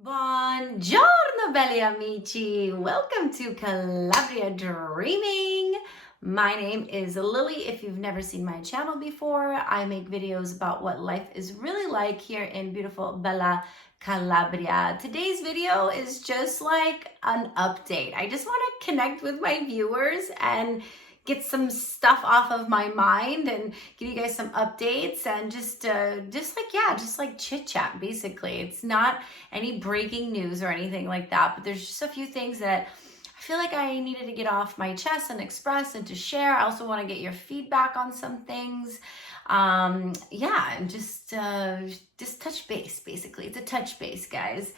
Buongiorno belli amici, welcome to Calabria Dreaming. My name is Lily. If you've never seen my channel before, I make videos about what life is really like here in beautiful Bella Calabria. Today's video is just like an update. I just want to connect with my viewers and get some stuff off of my mind and give you guys some updates and just like chit chat. Basically, it's not any breaking news or anything like that, but there's just a few things that I feel like I needed to get off my chest and express and to share. I also want to get your feedback on some things. And just touch base. Basically, it's a touch base, guys.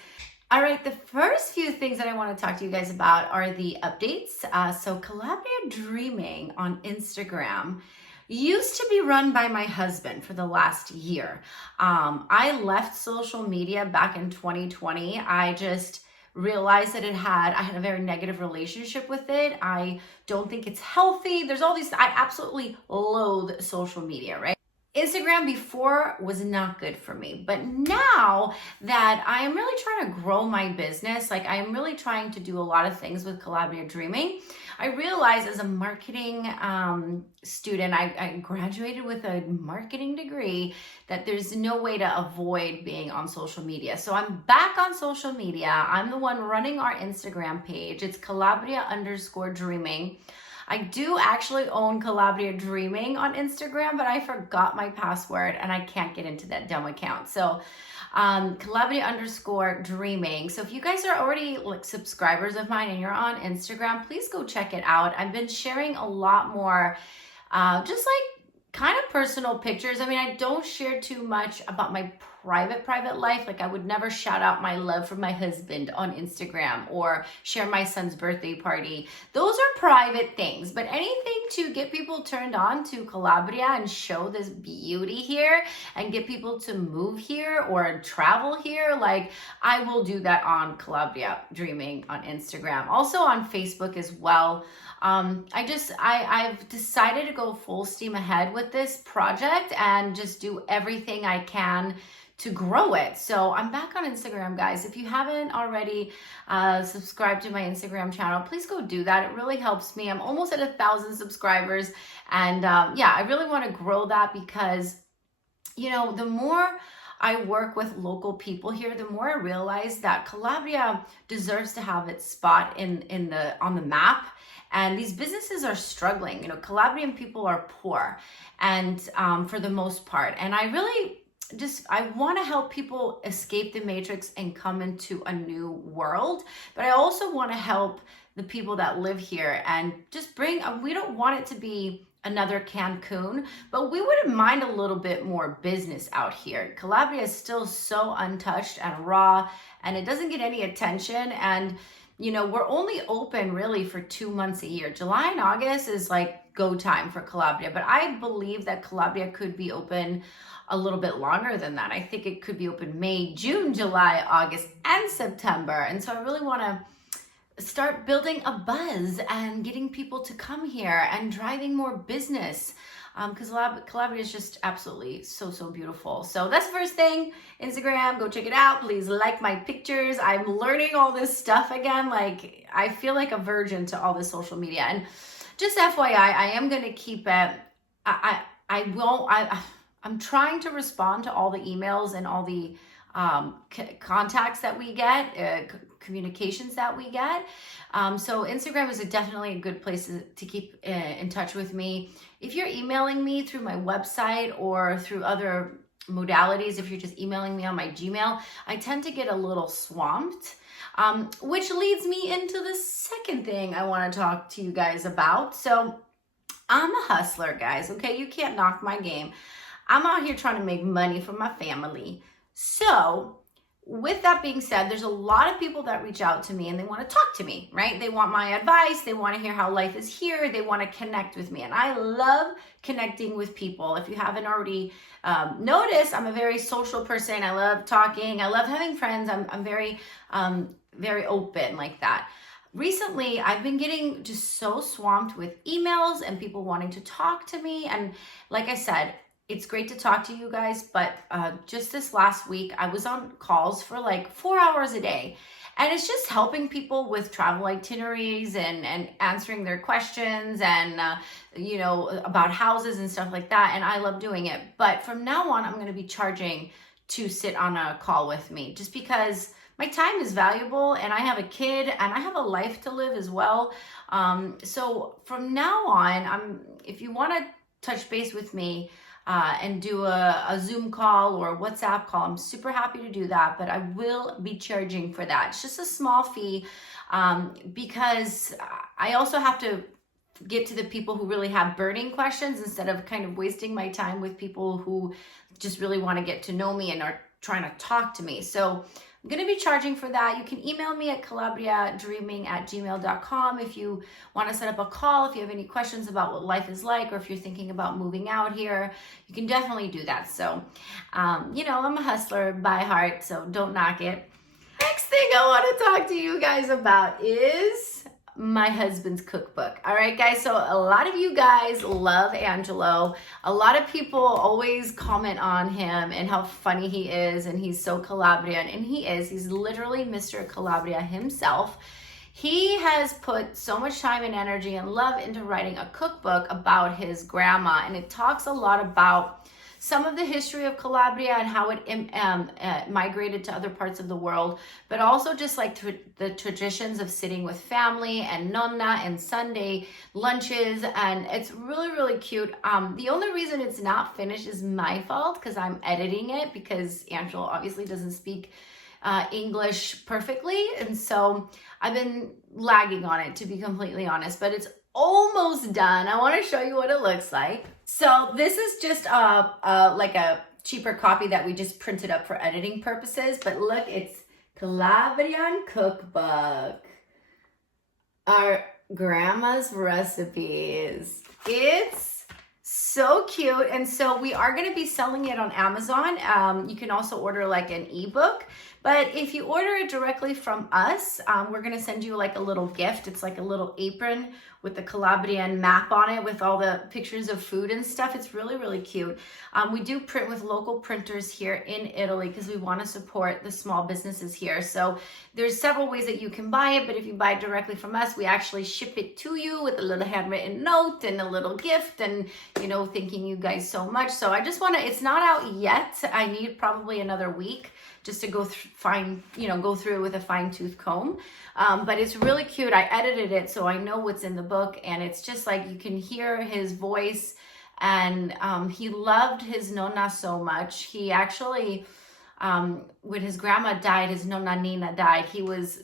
All right, the first few things that I want to talk to you guys about are the updates. So Calabria Dreaming on Instagram used to be run by my husband for the last year. I left social media back in 2020. I just realized that I had a very negative relationship with it. I don't think it's healthy. There's all these, I absolutely loathe social media, right? Instagram before was not good for me, but now that I am really trying to grow my business, like I am really trying to do a lot of things with Calabria Dreaming, I realized as a marketing student, I graduated with a marketing degree, that there's no way to avoid being on social media. So I'm back on social media. I'm the one running our Instagram page. It's Calabria_dreaming. I do actually own Calabria Dreaming on Instagram, but I forgot my password and I can't get into that dumb account. So Calabria_dreaming. So if you guys are already like subscribers of mine and you're on Instagram, please go check it out. I've been sharing a lot more just like kind of personal pictures. I mean, I don't share too much about my private life. Like I would never shout out my love for my husband on Instagram or share my son's birthday party. Those are private things, but anything to get people turned on to Calabria and show this beauty here and get people to move here or travel here, like I will do that on Calabria Dreaming on Instagram. Also on Facebook as well. I've decided to go full steam ahead with this project and just do everything I can to grow it. So I'm back on Instagram, guys. If you haven't already subscribed to my Instagram channel, please go do that. It really helps me. I'm almost at 1,000 subscribers. And I really want to grow that because, you know, the more I work with local people here, the more I realize that Calabria deserves to have its spot on the map. And these businesses are struggling. You know, Calabrian people are poor, and for the most part. And I really I want to help people escape the matrix and come into a new world. But I also want to help the people that live here and just we don't want it to be another Cancun, but we wouldn't mind a little bit more business out here. Calabria is still so untouched and raw, and it doesn't get any attention. And you know, we're only open really for 2 months a year. July and August is like go time for Calabria, but I believe that Calabria could be open a little bit longer than that. I think it could be open May, June, July, August, and September. And so I really want to start building a buzz and getting people to come here and driving more business. Because Calabria is just absolutely so beautiful. So that's the first thing. Instagram, go check it out. Please like my pictures. I'm learning all this stuff again. Like I feel like a virgin to all this social media. And just FYI, I am going to keep it. I'm trying to respond to all the emails and all the contacts that we get, communications that we get. So Instagram is definitely a good place to keep in touch with me. If you're emailing me through my website or through other modalities, if you're just emailing me on my Gmail, I tend to get a little swamped, which leads me into the second thing I want to talk to you guys about. So I'm a hustler, guys. Okay, you can't knock my game. I'm out here trying to make money for my family. So with that being said, there's a lot of people that reach out to me and they want to talk to me, right? They want my advice. They want to hear how life is here. They want to connect with me. And I love connecting with people. If you haven't already noticed, I'm a very social person. I love talking. I love having friends. I'm very open like that. Recently, I've been getting just so swamped with emails and people wanting to talk to me. And like I said, It's great to talk to you guys, but just this last week, I was on calls for like 4 hours a day. And it's just helping people with travel itineraries and answering their questions and, you know, about houses and stuff like that. And I love doing it. But from now on, I'm going to be charging to sit on a call with me just because my time is valuable and I have a kid and I have a life to live as well. So from now on, if you want to touch base with me, and do a Zoom call or a WhatsApp call, I'm super happy to do that, but I will be charging for that. It's just a small fee because I also have to get to the people who really have burning questions instead of kind of wasting my time with people who just really want to get to know me and are trying to talk to me. So I'm going to be charging for that. You can email me at calabriadreaming@gmail.com if you want to set up a call, if you have any questions about what life is like, or if you're thinking about moving out here, you can definitely do that. So, you know, I'm a hustler by heart, so don't knock it. Next thing I want to talk to you guys about is my husband's cookbook. All right, guys. So a lot of you guys love Angelo. A lot of people always comment on him and how funny he is, and he's so Calabrian, and he is. He's literally Mr. Calabria himself. He has put so much time and energy and love into writing a cookbook about his grandma, and it talks a lot about some of the history of Calabria and how it migrated to other parts of the world, but also just like the traditions of sitting with family and nonna and Sunday lunches, and it's really, really cute. The only reason it's not finished is my fault because I'm editing it because Angelo obviously doesn't speak English perfectly, and so I've been lagging on it, to be completely honest, but it's almost done. I want to show you what it looks like. So this is just like a cheaper copy that we just printed up for editing purposes, but look, it's Calabrian Cookbook, our grandma's recipes. It's so cute. And so we are going to be selling it on Amazon. You can also order like an ebook, but if you order it directly from us, we're going to send you like a little gift. It's like a little apron with the Calabrian map on it with all the pictures of food and stuff. It's really, really cute. We do print with local printers here in Italy because we want to support the small businesses here. So there's several ways that you can buy it, but if you buy it directly from us, we actually ship it to you with a little handwritten note and a little gift and, you know, thanking you guys so much. So I just want to, it's not out yet. I need probably another week just to go go through it with a fine-tooth comb. But it's really cute. I edited it so I know what's in the book, and it's just like you can hear his voice, and he loved his nonna so much. He actually, when his grandma died, his nonna Nina died, he was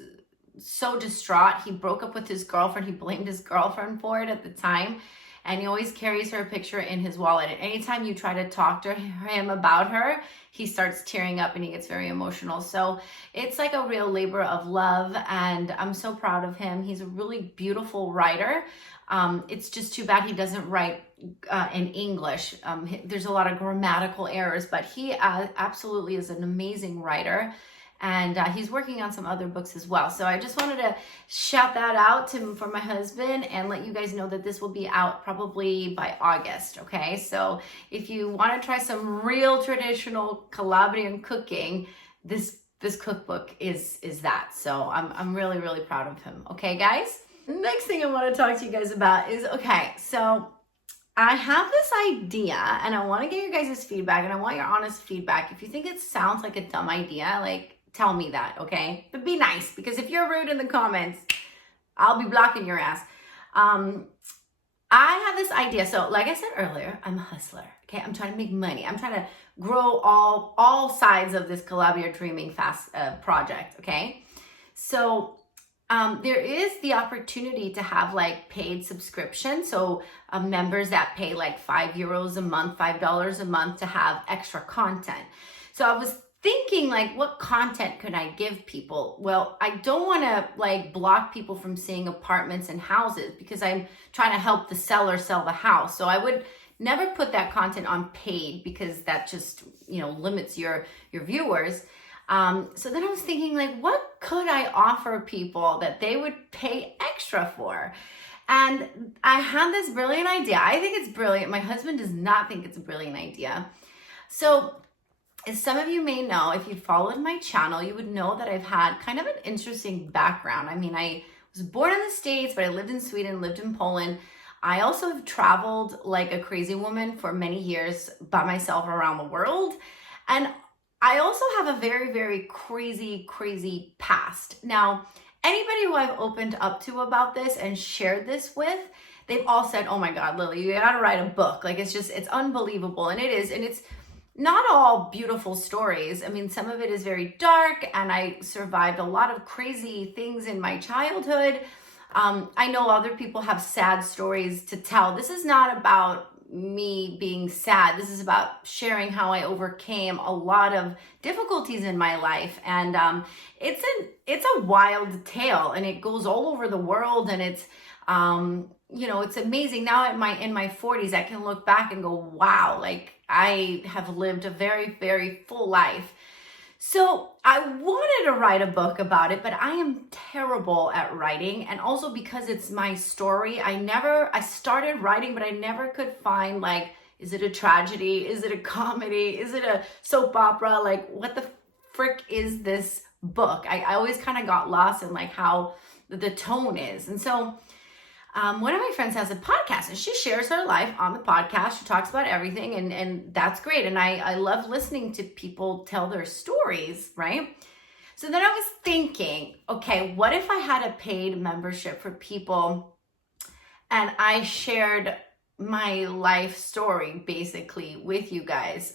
so distraught. He broke up with his girlfriend. He blamed his girlfriend for it at the time. And he always carries her picture in his wallet. And anytime you try to talk to him about her, he starts tearing up and he gets very emotional. So it's like a real labor of love, and I'm so proud of him. He's a really beautiful writer. It's just too bad he doesn't write in English. There's a lot of grammatical errors, but he absolutely is an amazing writer. And he's working on some other books as well. So I just wanted to shout that out for my husband and let you guys know that this will be out probably by August, okay? So if you want to try some real traditional Calabrian cooking, this cookbook is that. So I'm really, really proud of him, okay, guys? Next thing I want to talk to you guys about is, okay, so I have this idea and I want to get your guys' feedback, and I want your honest feedback. If you think it sounds like a dumb idea, like, tell me that, okay? But be nice, because if you're rude in the comments, I'll be blocking your ass. I have this idea. So like I said earlier, I'm a hustler, okay? I'm trying to make money. I'm trying to grow all sides of this Calabria Dreaming project, okay? So there is the opportunity to have like paid subscription. So members that pay like €5 a month, $5 a month to have extra content. So I was thinking, like, what content could I give people? Well, I don't want to like block people from seeing apartments and houses because I'm trying to help the seller sell the house. So I would never put that content on paid because that just, you know, limits your viewers. So then I was thinking, like, what could I offer people that they would pay extra for? And I had this brilliant idea. I think it's brilliant. My husband does not think it's a brilliant idea. So, as some of you may know, if you followed my channel, you would know that I've had kind of an interesting background. I mean, I was born in the States, but I lived in Sweden, lived in Poland. I also have traveled like a crazy woman for many years by myself around the world. And I also have a very, very crazy past. Now, anybody who I've opened up to about this and shared this with, they've all said, oh my God, Lily, you gotta write a book. Like, it's unbelievable. And it is, and it's not all beautiful stories. I mean, some of it is very dark, and I survived a lot of crazy things in my childhood. I know other people have sad stories to tell. This is not about me being sad. This is about sharing how I overcame a lot of difficulties in my life. And it's a wild tale, and it goes all over the world, and it's it's amazing. Now in my 40s, I can look back and go, wow, like I have lived a very, very full life. So I wanted to write a book about it, but I am terrible at writing. And also because it's my story, I started writing, but I never could find, like, is it a tragedy? Is it a comedy? Is it a soap opera? Like, what the frick is this book? I always kind of got lost in like how the tone is. And so one of my friends has a podcast, and she shares her life on the podcast. She talks about everything, and that's great. And I love listening to people tell their stories, right? So then I was thinking, okay, what if I had a paid membership for people and I shared my life story basically with you guys?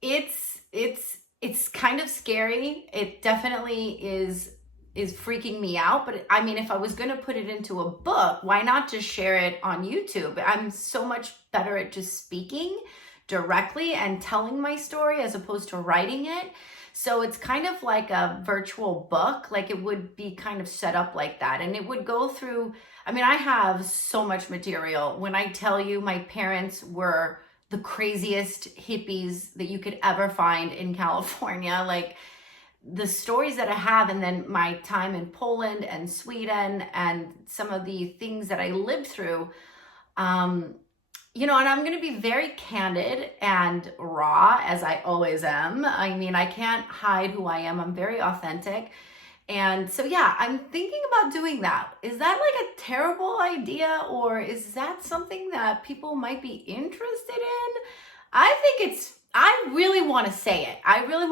It's kind of scary. It definitely is freaking me out. But I mean, if I was going to put it into a book, why not just share it on YouTube? I'm so much better at just speaking directly and telling my story as opposed to writing it. So it's kind of like a virtual book. Like, it would be kind of set up like that. And it would go through, I mean, I have so much material. When I tell you, my parents were the craziest hippies that you could ever find in California. Like, the stories that I have, and then my time in Poland and Sweden and some of the things that I lived through, and I'm going to be very candid and raw, as I always am. I mean, I can't hide who I am. I'm very authentic. And so, yeah, I'm thinking about doing that. Is that like a terrible idea, or is that something that people might be interested in? I really want to say it. I really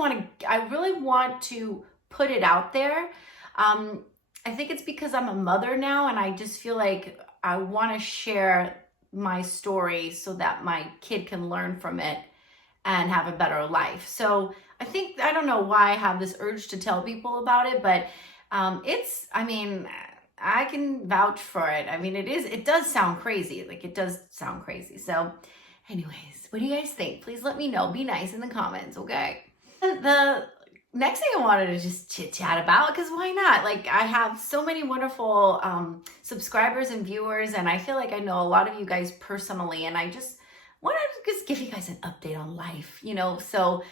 want to put it out there. I think it's because I'm a mother now, and I just feel like I want to share my story so that my kid can learn from it and have a better life. So I don't know why I have this urge to tell people about it, but I can vouch for it. I mean, it does sound crazy. Like, it does sound crazy. So anyways, what do you guys think? Please let me know. Be nice in the comments, okay? The next thing I wanted to just chit chat about, because why not? Like, I have so many wonderful subscribers and viewers, and I feel like I know a lot of you guys personally, and I just wanted to just give you guys an update on life, So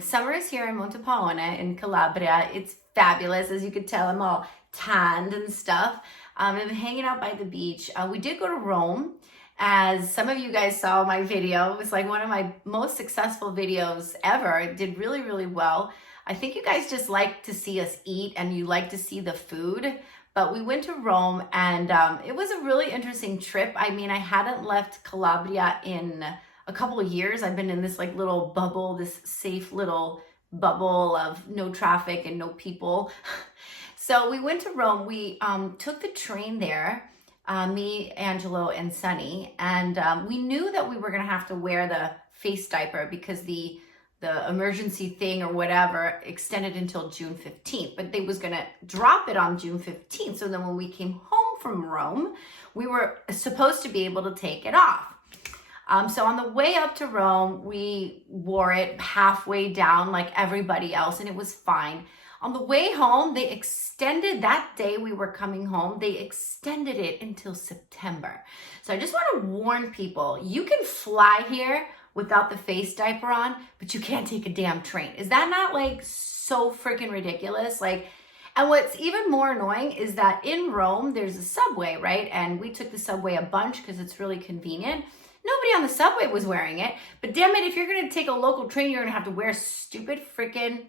summer is here in Montepaone in Calabria. It's fabulous. As you could tell, I'm all tanned and stuff. I've been hanging out by the beach. We did go to Rome. As some of you guys saw my video, it was like one of my most successful videos ever. It did really, really well. I think you guys just like to see us eat, and you like to see the food. But we went to Rome, and it was a really interesting trip. I mean, I hadn't left Calabria in a couple of years. I've been in this like little bubble, this safe little bubble of no traffic and no people. So we went to Rome. We took the train there. Me, Angelo, and Sunny, and we knew that we were going to have to wear the face diaper because the emergency thing or whatever extended until June 15th, but they was going to drop it on June 15th. So then when we came home from Rome, we were supposed to be able to take it off. So on the way up to Rome, we wore it halfway down like everybody else, and it was fine. On the way home, they extended that day we were coming home, they extended it until September. So I just want to warn people, you can fly here without the face diaper on, but you can't take a damn train. Is that not like so freaking ridiculous? Like, And what's even more annoying is that in Rome, there's a subway, right? And we took the subway a bunch because it's really convenient. Nobody on the subway was wearing it. But damn it, if you're going to take a local train, you're going to have to wear a stupid freaking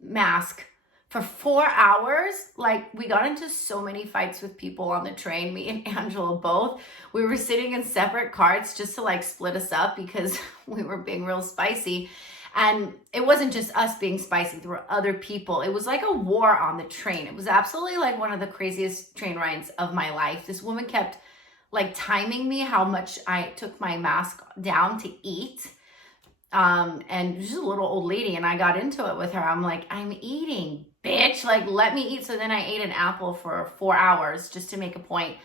mask for 4 hours. Like, we got into so many fights with people on the train, me and Angela both. We were sitting in separate carts just to like split us up because we were being real spicy. And it wasn't just us being spicy, there were other people. It was like a war on the train. It was absolutely like one of the craziest train rides of my life. This woman kept like timing me how much I took my mask down to eat. And she's a little old lady, and I got into it with her. I'm like, I'm eating, bitch. Like, let me eat. So then I ate an apple for 4 hours just to make a point.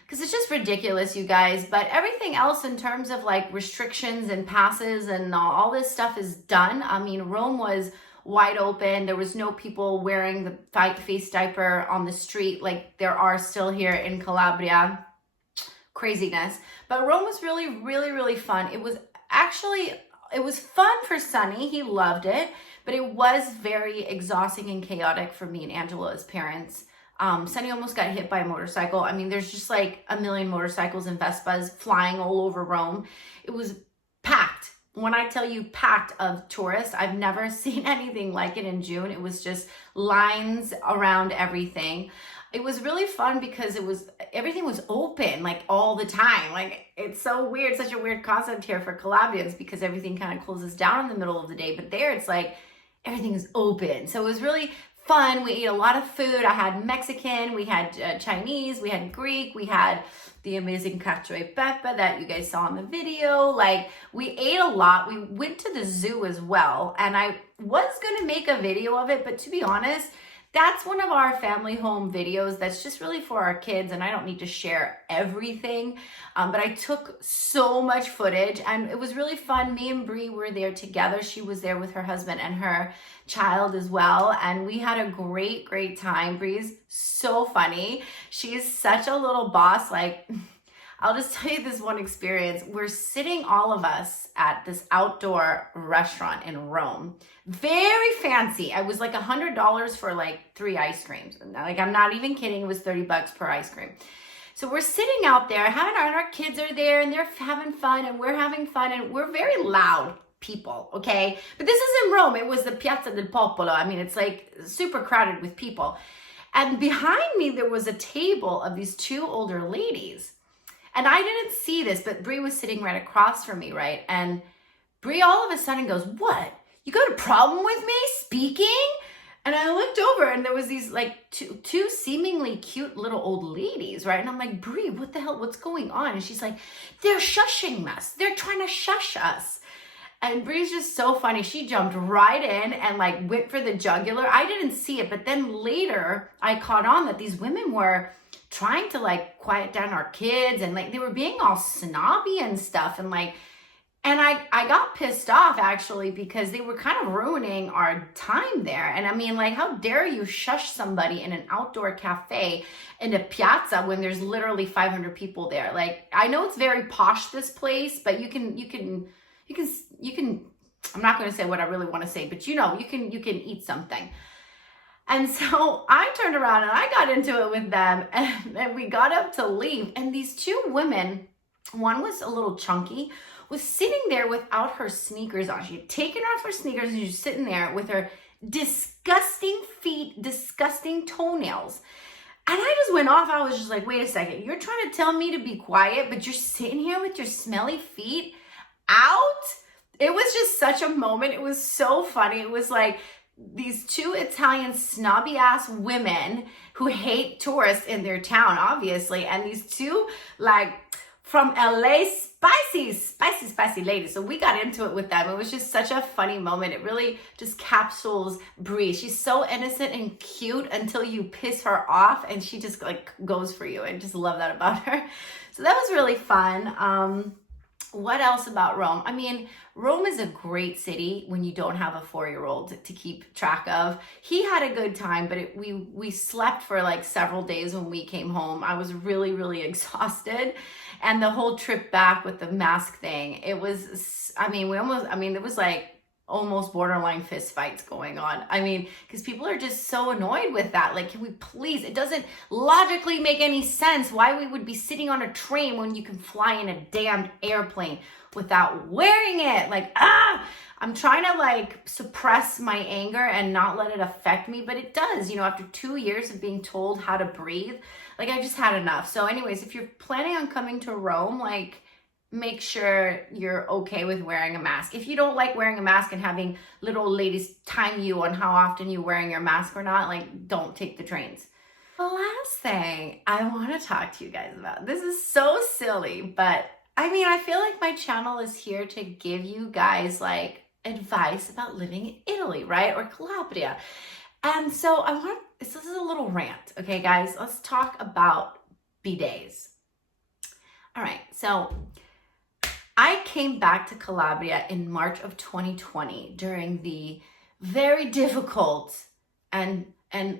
Because it's just ridiculous, you guys. But everything else in terms of like restrictions and passes and all this stuff is done. I mean, Rome was wide open. There was no people wearing the face diaper on the street like there are still here in Calabria. Craziness. But Rome was really, really, really fun. It was fun for Sonny. He loved it. But it was very exhausting and chaotic for me and Angela's parents. Sonny almost got hit by a motorcycle. I mean, there's just like a million motorcycles and Vespas flying all over Rome. It was packed. When I tell you packed of tourists, I've never seen anything like it in June. It was just lines around everything. It was really fun because everything was open like all the time. Like, it's so weird, such a weird concept here for Calabrians because everything kind of closes down in the middle of the day. But there it's like everything is open. So it was really fun. We ate a lot of food. I had Mexican, we had Chinese, we had Greek, we had the amazing cacio e pepe that you guys saw in the video. Like, we ate a lot. We went to the zoo as well. And I was going to make a video of it, but to be honest, that's one of our family home videos that's just really for our kids, and I don't need to share everything. But I took so much footage, and it was really fun. Me and Bree were there together. She was there with her husband and her child as well, and we had a great, great time. Bree's so funny. She is such a little boss. Like, I'll just tell you this one experience. We're sitting, all of us, at this outdoor restaurant in Rome. Very fancy. I was like $100 for like 3 ice creams. Like, I'm not even kidding. It was $30 per ice cream. So we're sitting out there, our kids are there, and they're having fun, and we're having fun, and we're very loud people, okay? But this is in Rome. It was the Piazza del Popolo. I mean, it's like super crowded with people. And behind me, there was a table of these 2 older ladies. And I didn't see this, but Bree was sitting right across from me, right? And Bree all of a sudden goes, "What? You got a problem with me speaking?" And I looked over, and there was these like two seemingly cute little old ladies, right? And I'm like, "Bree, what the hell? What's going on?" And she's like, "They're shushing us. They're trying to shush us." And Bree's just so funny. She jumped right in and like went for the jugular. I didn't see it, but then later I caught on that these women were trying to like quiet down our kids, and like they were being all snobby and stuff, and I got pissed off actually because they were kind of ruining our time there. And I mean, like, how dare you shush somebody in an outdoor cafe in a piazza when there's literally 500 people there? Like, I know it's very posh, this place, but you can I'm not going to say what I really want to say, but you can eat something. And so I turned around and I got into it with them, and we got up to leave. And these 2 women, one was a little chunky, was sitting there without her sneakers on. She had taken off her sneakers, and she was sitting there with her disgusting feet, disgusting toenails. And I just went off. I was just like, wait a second. You're trying to tell me to be quiet, but you're sitting here with your smelly feet out? It was just such a moment. It was so funny. It was like these 2 Italian snobby ass women who hate tourists in their town, obviously, and these 2 like from LA spicy ladies. So we got into it with them. It was just such a funny moment. It really just capsules Bree. She's so innocent and cute until you piss her off, and she just like goes for you. I just love that about her. So that was really fun. What else about Rome? I mean, Rome is a great city when you don't have a 4-year-old to keep track of. He had a good time, but we slept for like several days when we came home. I was really, really exhausted. And the whole trip back with the mask thing, it was, there was like almost borderline fist fights going on. I mean, because people are just so annoyed with that. Like, can we please, it doesn't logically make any sense why we would be sitting on a train when you can fly in a damned airplane without wearing it. Like, I'm trying to like suppress my anger and not let it affect me, but it does, you know, after 2 years of being told how to breathe, like I just had enough. So anyways, if you're planning on coming to Rome, like, make sure you're okay with wearing a mask. If you don't like wearing a mask and having little ladies time you on how often you're wearing your mask or not, like, don't take the trains. The last thing I want to talk to you guys about, this is so silly, but I mean, I feel like my channel is here to give you guys like advice about living in Italy, right? Or Calabria. And so this is a little rant, okay, guys? Let's talk about bidets. All right, so I came back to Calabria in March of 2020 during the very difficult and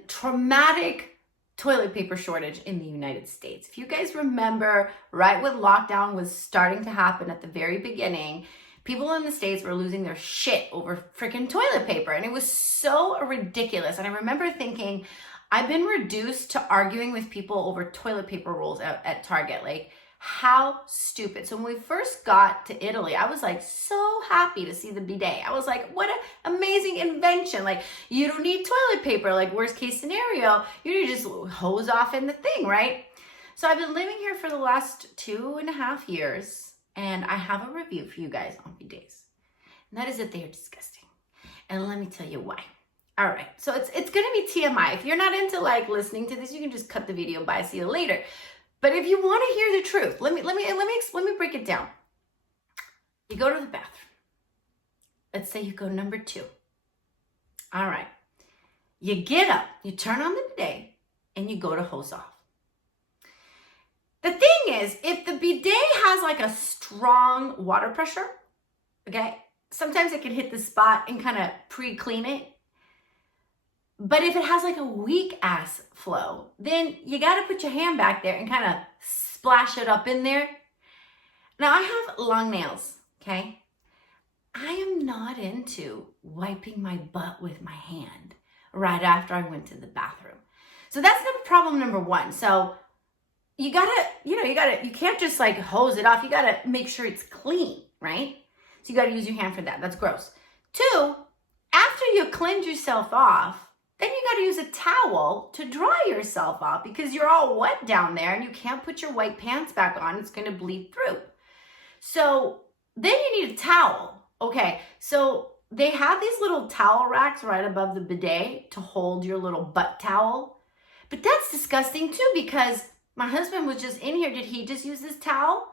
traumatic toilet paper shortage in the United States. If you guys remember, right when lockdown was starting to happen at the very beginning, people in the States were losing their shit over freaking toilet paper. And it was so ridiculous. And I remember thinking, I've been reduced to arguing with people over toilet paper rolls at Target. Like, how stupid. So when we first got to Italy, I was like so happy to see the bidet. I was like, what an amazing invention. Like, you don't need toilet paper. Like, worst case scenario, you just hose off in the thing, right? So I've been living here for the last 2.5 years, and I have a review for you guys on bidets. And that is that they are disgusting. And let me tell you why. All right, so it's gonna be TMI. If you're not into like listening to this, you can just cut the video by, see you later. But if you want to hear the truth, let me break it down. You go to the bathroom. Let's say you go number 2. All right. You get up, you turn on the bidet, and you go to hose off. The thing is, if the bidet has like a strong water pressure, okay, sometimes it can hit the spot and kind of pre-clean it. But if it has like a weak ass flow, then you got to put your hand back there and kind of splash it up in there. Now, I have long nails, okay? I am not into wiping my butt with my hand right after I went to the bathroom. So that's problem number 1. So you can't just like hose it off. You got to make sure it's clean, right? So you got to use your hand for that. That's gross. 2, after you cleanse yourself off, then you got to use a towel to dry yourself off because you're all wet down there and you can't put your white pants back on. It's going to bleed through. So then you need a towel. Okay, so they have these little towel racks right above the bidet to hold your little butt towel. But that's disgusting too because my husband was just in here. Did he just use this towel?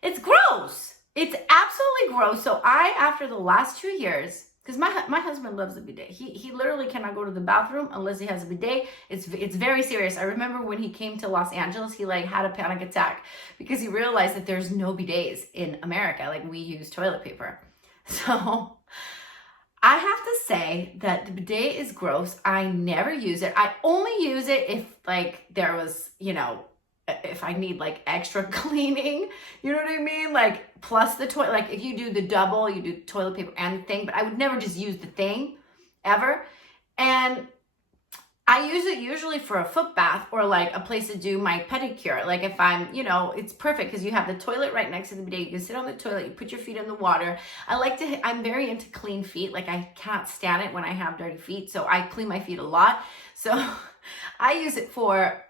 It's gross. It's absolutely gross. So after the last 2 years, because my husband loves the bidet. He literally cannot go to the bathroom unless he has a bidet. It's very serious. I remember when he came to Los Angeles, he like had a panic attack because he realized that there's no bidets in America. Like, we use toilet paper. So I have to say that the bidet is gross. I never use it. I only use it if like there was, if I need like extra cleaning, you know what I mean? Like, plus the toilet, like if you do the double, you do toilet paper and the thing, but I would never just use the thing ever. And I use it usually for a foot bath or like a place to do my pedicure. Like if I'm, it's perfect because you have the toilet right next to the bidet. You can sit on the toilet, you put your feet in the water. I'm very into clean feet. Like, I cannot stand it when I have dirty feet. So I clean my feet a lot. So I use it for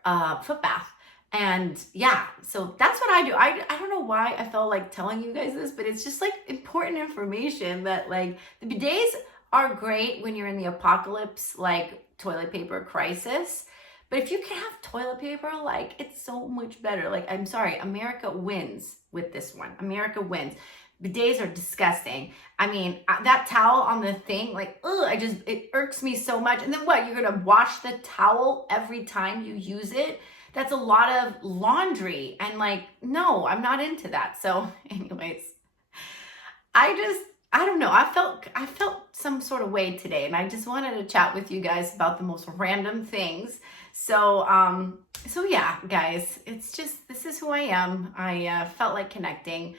foot bath. And yeah, so that's what I do. I don't know why I felt like telling you guys this, but it's just like important information that like the bidets are great when you're in the apocalypse, like toilet paper crisis. But if you can have toilet paper, like, it's so much better. Like, I'm sorry, America wins with this one. America wins. Bidets are disgusting. I mean, that towel on the thing, like, it irks me so much. And then what? You're going to wash the towel every time you use it? That's a lot of laundry. And like, no, I'm not into that. So anyways, I don't know. I felt some sort of way today, and I just wanted to chat with you guys about the most random things. So yeah, guys, it's just, this is who I am. I felt like connecting.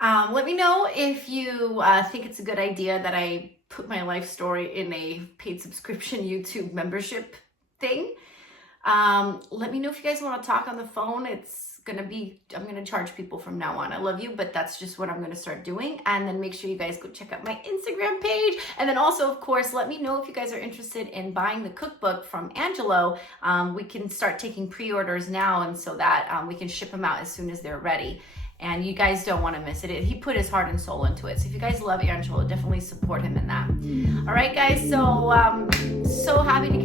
Let me know if you think it's a good idea that I put my life story in a paid subscription YouTube membership thing. Let me know if you guys want to talk on the phone. I'm gonna charge people from now on. I love you, but that's just what I'm gonna start doing. And then make sure you guys go check out my Instagram page. And then also, of course, let me know if you guys are interested in buying the cookbook from Angelo. We can start taking pre-orders now, and so that we can ship them out as soon as they're ready. And you guys don't want to miss it. He put his heart and soul into it. So if you guys love Angelo, definitely support him in that. All right, guys. So happy to